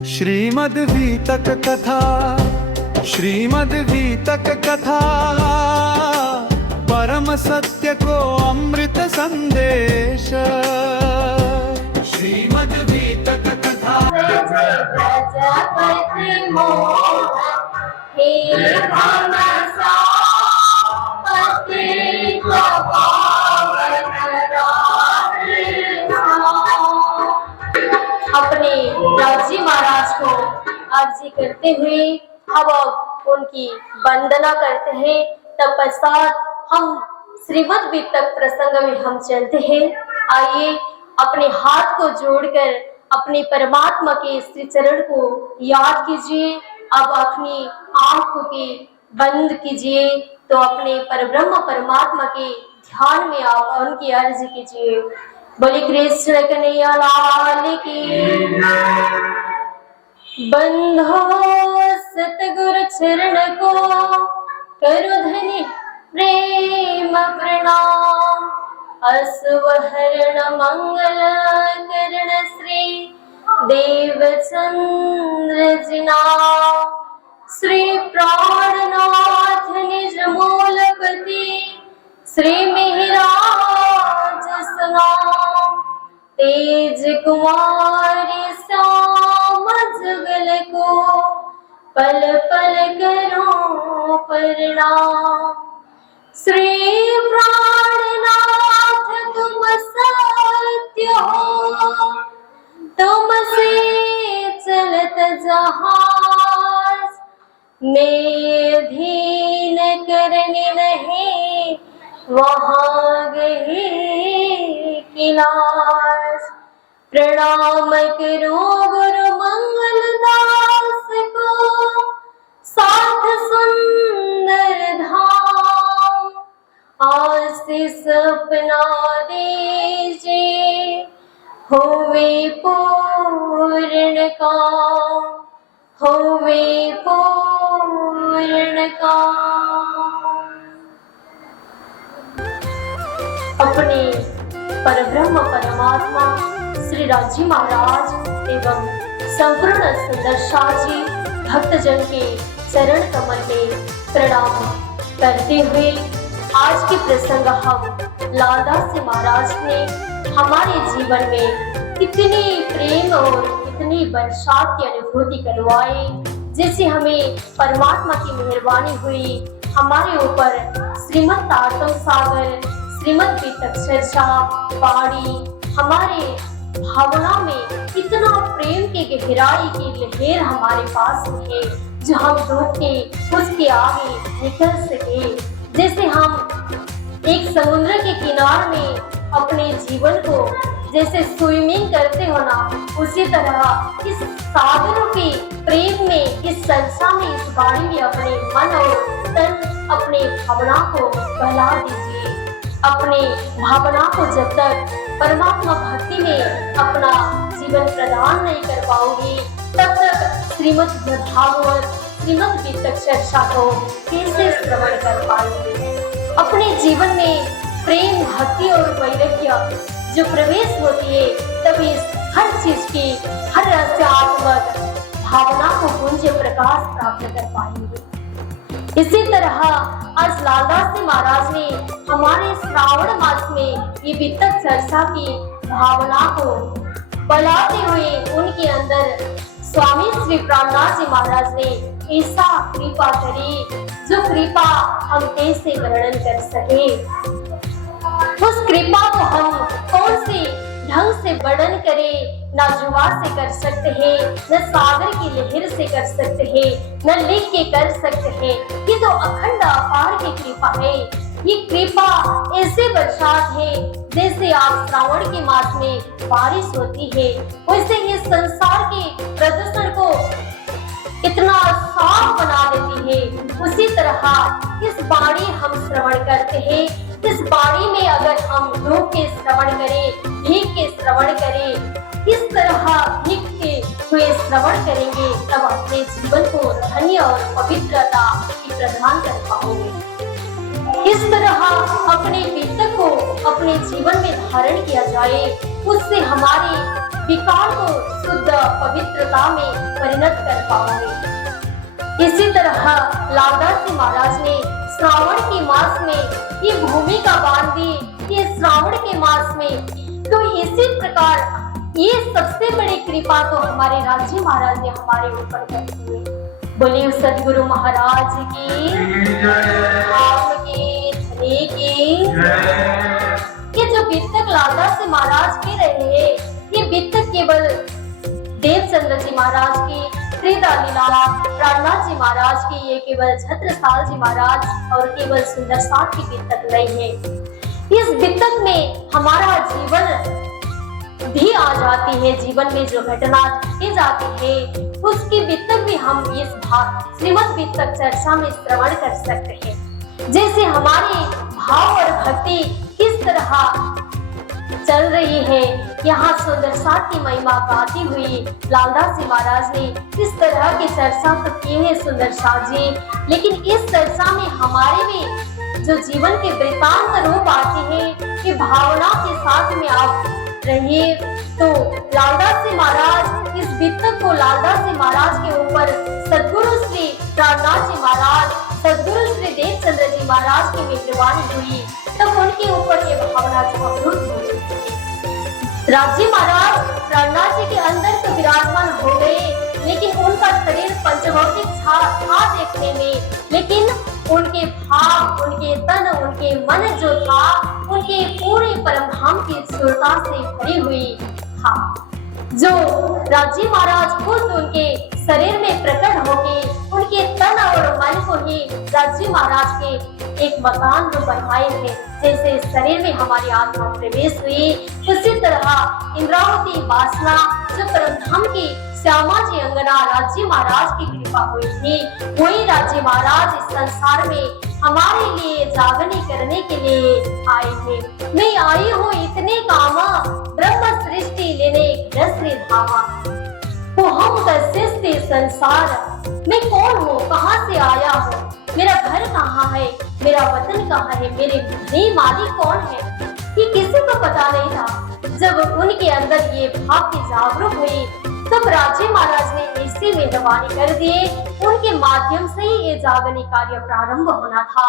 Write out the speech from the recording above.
श्रीमद्वीतक कथा, श्रीमद्वीतक कथा, परम सत्य को अमृत संदेश। श्रीमद्वीतक कथा। अपने राजी महाराज को अर्जी करते हुए हम उनकी वंदना करते हैं। तत्पश्चात हम श्रीमद्वीतक प्रसंग में हम चलते हैं। आइए अपने हाथ को जोड़कर अपने परमात्मा के श्री चरण को याद कीजिए। अब अपनी आंखों के बंद कीजिए तो अपने परब्रह्म परमात्मा के ध्यान में आप उनकी अर्जी कीजिए। बोले कृष्ण कन्हैया लाल की। बंधो सतगुरु चरण को करो धनि प्रेम प्रणाम। असवहरण मंगल करण श्री देवचंद्र जिना। श्री प्राणनाथ निज मूलपति श्री मिहिराज सनाम। तेज कुमारी श्याम जुगल को पल पल करो प्रणाम। श्री प्राणनाथ तुम सत्य हो, तुमसे चलत जहाज। मेधीन करने नहीं वहाँ गए किलास। प्रणाम करो गुरु मंगल दास को साथ सुंदर धाम। आशीष अपना दीजिए होवे पूर्ण काम, होवे पूर्ण काम। अपने परब्रह्म परमात्मा श्री राजी महाराज एवं संपूर्ण सुंदरशा जी भक्तजन के चरण कमल में प्रणाम करते हुए आज के प्रसंग हम लालदास जी महाराज ने हमारे जीवन में कितनी प्रेम और कितनी बरसात की अनुभूति करवाई, जिससे हमें परमात्मा की मेहरबानी हुई। हमारे ऊपर श्रीमद् आत्म सागर श्रीमद्वीतक चर्चा बाणी हमारे भावना में इतना प्रेम की गहराई की लहर हमारे पास है, जो हम डूब के उसके आगे निकल सके। जैसे हम एक समुद्र के किनारे में अपने जीवन को जैसे स्विमिंग करते हो ना, उसी तरह इस सागरों के प्रेम में, इस संसार में, इस बाणी में अपने मन और तन, अपने भावना को बहला दीजिए। अपने भावना को जब तक परमात्मा भक्ति में अपना जीवन प्रदान नहीं कर पाओगे, तब तक श्रीमद् भागवत श्रीमद्वीतक चर्चा को कैसे श्रवण कर पाएंगे। अपने जीवन में प्रेम भक्ति और वैराग्य जो प्रवेश होती है, तभी हर चीज की, हर रहस्यात्मक भावना को पुंज प्रकाश प्राप्त कर पाएंगे। इसी तरह आज लालदास जी महाराज ने हमारे श्रावण मास में ये वितक चर्चा की भावना को बढ़ाते हुए उनके अंदर स्वामी श्री प्राणनाथ जी महाराज ने ऐसा कृपा करी, जो कृपा हम कैसे वर्णन कर सके। उस कृपा को हम कौन से ढंग से वर्णन करें, न जुआ से कर सकते हैं, न सागर की लहर से कर सकते हैं, न लिख के कर सकते हैं। ये तो अखंड अपार की कृपा है। ये कृपा ऐसे बरसात है जैसे आप श्रावण के मास में बारिश होती है, वैसे ये संसार के प्रदूषण को इतना साफ बना देती है। उसी तरह इस बाणी हम श्रवण करते हैं। इस बाणी में अगर हम डूब के श्रवण करें, भीग के श्रवण करें, इस तरह भीग के हुए श्रवण करेंगे, तब अपने जीवन को धन्य और पवित्रता की प्रदान कर पाओगे। इस तरह अपने बीतक को अपने जीवन में धारण किया जाए, उससे हमारे विकार को शुद्ध पवित्रता में परिणत कर पाओगे। इसी तरह लालदास जी महाराज ने श्रावण के मास में ये भूमिका बांधी, ये श्रावण के मास में। तो इसी प्रकार ये सबसे बड़ी कृपा तो हमारे राज्य महाराज ने हमारे ऊपर करती है। बोलिए सदगुरु महाराज की, आपके धनी की। ये जो वित्तक लालदास जी महाराज कह रहे हैं, ये वित्तक केवल देवचंद्र जी महाराज की, त्रिदालीलाल प्राणनाथ जी महाराज की, ये केवल छत्रसाल जी महाराज और केवल सुंदर साथ की वित्तक नहीं है। इस वित्तक में हमारा जीवन भी आ जाती है, जीवन में जो घटना घटी जाती है उसकी वित्तक भी हम इस श्रीमद् वित्तक चर्चा में श्रवण कर सकते हैं। जैसे हमारी भाव और भक्ति किस तरह चल रही है, यहाँ सुंदर साथ की महिमा गाती हुई लालदास जी महाराज ने इस तरह की चर्चा तो की है सुंदर साथ जी, लेकिन इस चर्चा में हमारे भी जो जीवन के वृतांत रूप आते हैं कि भावना के साथ में आप रहिए। तो लालदास जी महाराज इस वित्तक को लालदास जी महाराज के ऊपर सदगुरु श्री प्राणनाथ जी महाराज, सदगुरु श्री देवचंद्र जी महाराज की मेहरबानी हुई, तब उनके ऊपर ये भावना जागृत हुई। राज्य महाराज प्राणनाथ जी के अंदर तो विराजमान हो गए, लेकिन उनका शरीर पंचभौतिक था देखने में, लेकिन उनके भाव, उनके तन, उनके मन जो था उनके पूरे परमधाम की सुरता से भरी हुई था। जो राज्य महाराज खुद उनके शरीर में प्रकट होके उनके तन और मन को ही राज्य महाराज के एक मकान जो बनाए थे, जैसे शरीर में हमारी आत्मा प्रवेश हुई, उसी तरह इंद्रावती वासना जो परमधाम की श्यामा जी अंगना राज्य महाराज की कृपा हुई थी, वही राज्य महाराज इस संसार में हमारे लिए जागरण करने के लिए आए थे। मैं आई हूँ इतने कामा, ब्रह्म सृष्टि लेने श्री धामा। तो हम कैसे संसार, मैं कौन हूँ, कहाँ से आया हूँ, मेरा घर कहाँ है, मेरा वतन कहाँ है, मेरे मालिक कौन है, ये किसी को पता नहीं था। जब उनके अंदर ये भाव की जागरूक हुई, तब राज्य महाराज ने ऐसी मेहरबानी कर दिए, उनके माध्यम से ही ये जागरण कार्य प्रारंभ होना था।